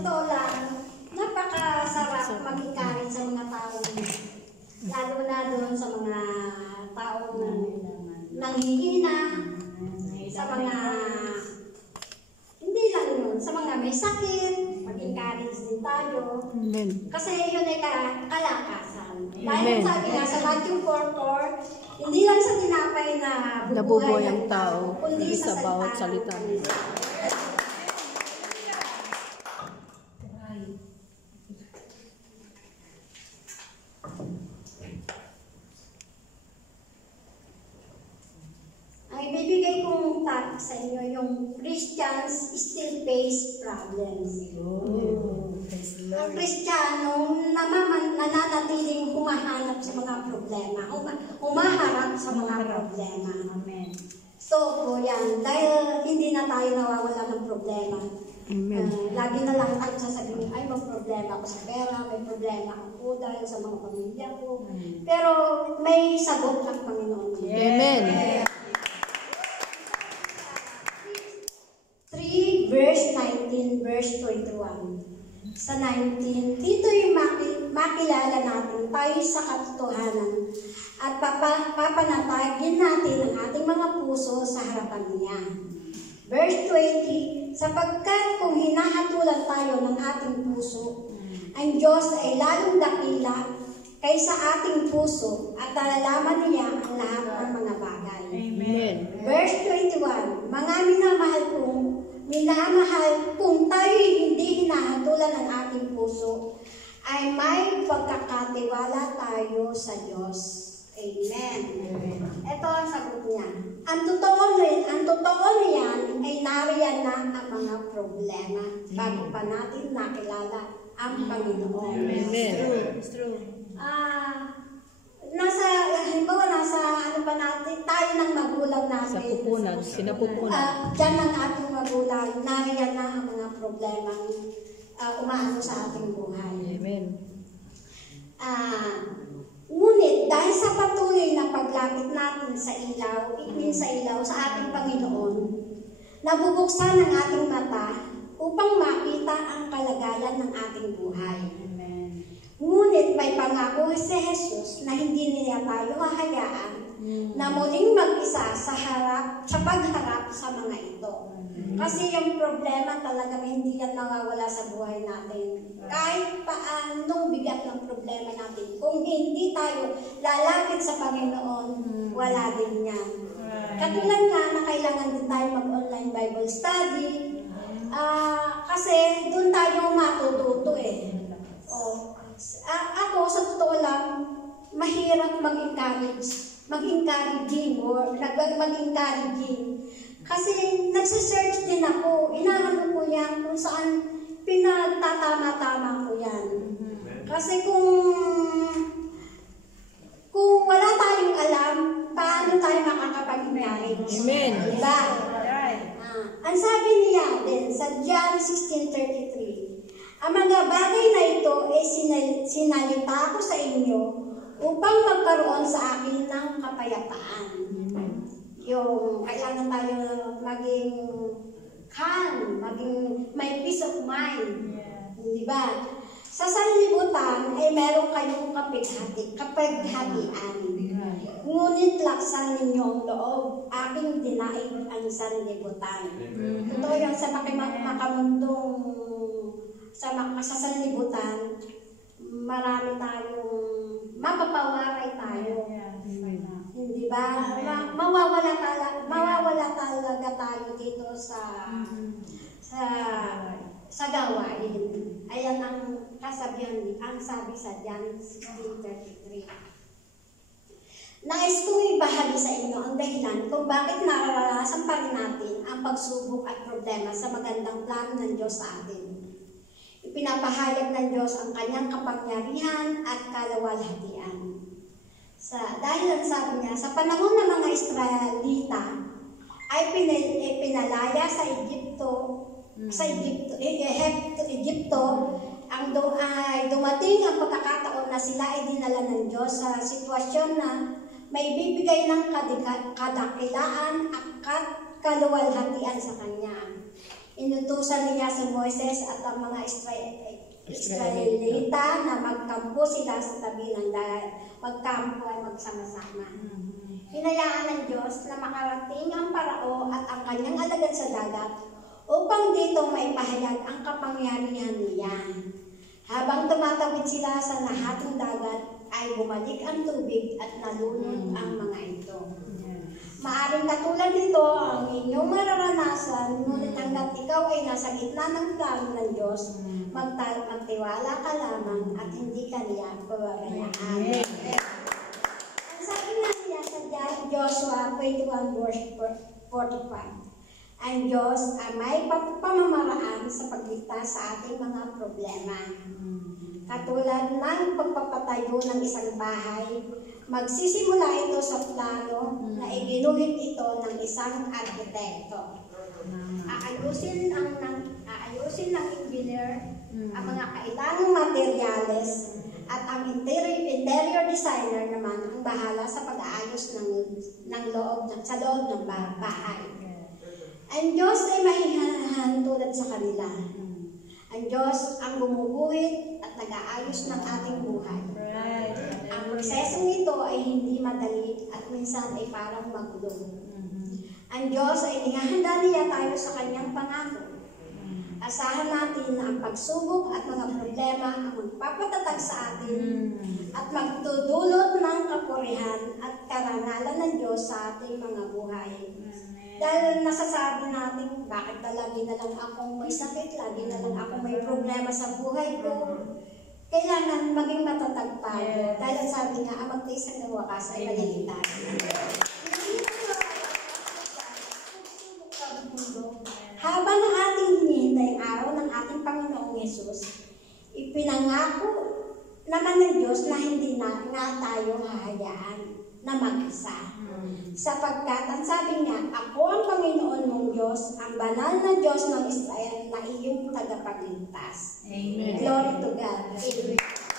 totoo lang, napakasarap mag-encourage sa mga taong, lalo na doon sa mga taong nanghihina, sa mga, hindi lang yun, sa mga may sakit, mag-encourage din tayo. Amen. Kasi yun ay kalakasan. Dahil sabi nga sa Matthew 4:4, hindi lang sa tinapay na nabubuhay ang tao, kundi sa bawat salita. Ang ibibigay kong topic sa inyo, yung Christians still face problems. Ang Kristiyano nananatiling humahanap sa mga problema, humaharap sa mga problema. Amen. So po yan, dahil hindi na tayo nawawala ng problema. Amen. Lagi na lang tayo sasabihin, ay may problema ako sa pera, may problema ako dahil sa mga pamilya ko. Pero may sagot ang Panginoon. Amen. 3 verse 19, verse 21. Sa 19, dito yung makilala natin tayo sa katotohanan at papanatagin natin ang ating mga puso sa harapan niya. Verse 20, sapagkat kung hinahatulan tayo ng ating puso, ang Diyos ay lalong dakila kaysa ating puso at nalalaman niya ang lahat ng mga bagay. Amen. Verse 21, mga minamahal kung tayo'y hindi hinahatulan ng ating puso, ay may pagkakatiwala tayo sa Diyos. Amen. Ito ang sagot niya. Ang totoo niyan ay nariyan na ang mga problema bago pa natin nakilala ang Panginoon. Amen. It's true. Nasa ano pa natin, tayo ng magulang natin. Sa pupunan, sinapupunan. Diyan ang ating magulang, nariyan na ang mga problemang umaano sa ating buhay. Amen. Ngunit dahil sa patuloy na paglapit natin sa ilaw sa ating Panginoon, nabubuksan ang ating mata upang makita ang kalagayan ng ating buhay. Ngunit may pangako si Jesus na hindi niya tayo hahayaan na muling mag-isa sa pagharap sa mga ito. Kasi yung problema talaga hindi yan nawawala sa buhay natin. Kahit paanong bigat ng problema natin, kung hindi tayo lalapit sa Panginoon, wala din yan. Katulad nga na kailangan din tayo mag-online Bible study, kasi doon tayo matututo eh. Ako, sa totoo lang, mahirap mag-encouraging or mag-encouraging. Kasi nagsisearch din ako, inaano ko yan kung saan pinagtatama-tama ko yan. Kasi kung wala tayong alam, paano tayo makakapag-encourage? Amen. Diba? Ang sabi niya din sa John 16:33, ang mga bagay na ito ay sinalita ko sa inyo upang magkaroon sa akin ng kapayapaan. Yung kailangan tayo maging calm, maging may peace of mind. Di ba? Sa sanlibutan ay meron kayong kapighatian. Ngunit laksan ninyo ang loob, aking dinaig ang sanlibutan. Ito yung sa makamundong sa sanlibutan, marami tayong mapapawaray tayo. Hindi ba? Mawawala talaga tayo dito sa gawain. Ayan ang kasabihan, ang sabi sa John 16:33. Nais kong ibahagi sa inyo ang dahilan kung bakit nararanasan pa rin natin ang pagsubok at problema sa magandang plano ng Diyos sa atin. Ipinapahayag ng Diyos ang kanyang kapangyarihan at kaluwalhatian. Dahil ang sabi niya, sa panahon ng mga Israelita ay pinalaya sa Egypto, ay dumating ang pagkakataon na sila ay dinala ng Diyos sa sitwasyon na may bibigay ng kadakilaan at kaluwalhatian sa Kanya. Inutusan niya si Moises at ang mga Israelita na magkampo sila sa tabi ng dagat. Magkampo ay magsama-sama. Hinayaan ng Diyos na makarating ang parao at ang kanyang alagad sa dagat upang dito maipahayag ang kapangyarihan niya. Habang tumatawid sila sa nahating dagat, ay bumalik ang tubig at nalunod ang mga ito. Maaring katulad nito ang inyong mararanasan, ngunit hanggat ikaw ay nasa gitna ng plano ng Diyos, magtiwala ka lamang at hindi ka niya pababayaan. Ang sabi nga niya sa Joshua 21 verse 45, ang Diyos ay may pamamaraan sa pagligtas sa ating mga problema. Katulad ng pagpapatayo ng isang bahay, magsisimula ito sa plano na iginuhit ito ng isang arkitekto. Aayusin ng engineer ang mga kailangang materyales at ang interior designer naman ang bahala sa pag-aayos ng loob ng bahay. Ang Diyos ay mahihahan tulad sa kanila. Ang Diyos ang gumuguhit at nag-aayos ng ating buhay. Ang prosesong ito ay hindi madali at minsan ay parang magulo. Ang Diyos ay nihahanda niya tayo sa kanyang pangako. Asahan natin na ang pagsubok at mga problema ang magpapatatag sa atin at magtudulot ng kapurihan at karangalan ng Diyos sa ating mga buhay. Dahil nasasabi natin, bakit lagi na lang akong may sakit, lagi na lang akong may problema sa buhay ko. Kailangan maging matatag tayo. Dahil sabi nga, ang magtiis ang wakas ay maliligtas. Habang ang ating hinihintay ang araw ng ating Panginoong Yesus, ipinangako naman ng Diyos na hindi na nga tayo hahayaan na mag-isa. Sapagkat ang sabi niya, ako ang Panginoon mong Diyos, ang banal na Diyos ng Israel na iyong tagapagligtas. Amen. Glory to God. Amen.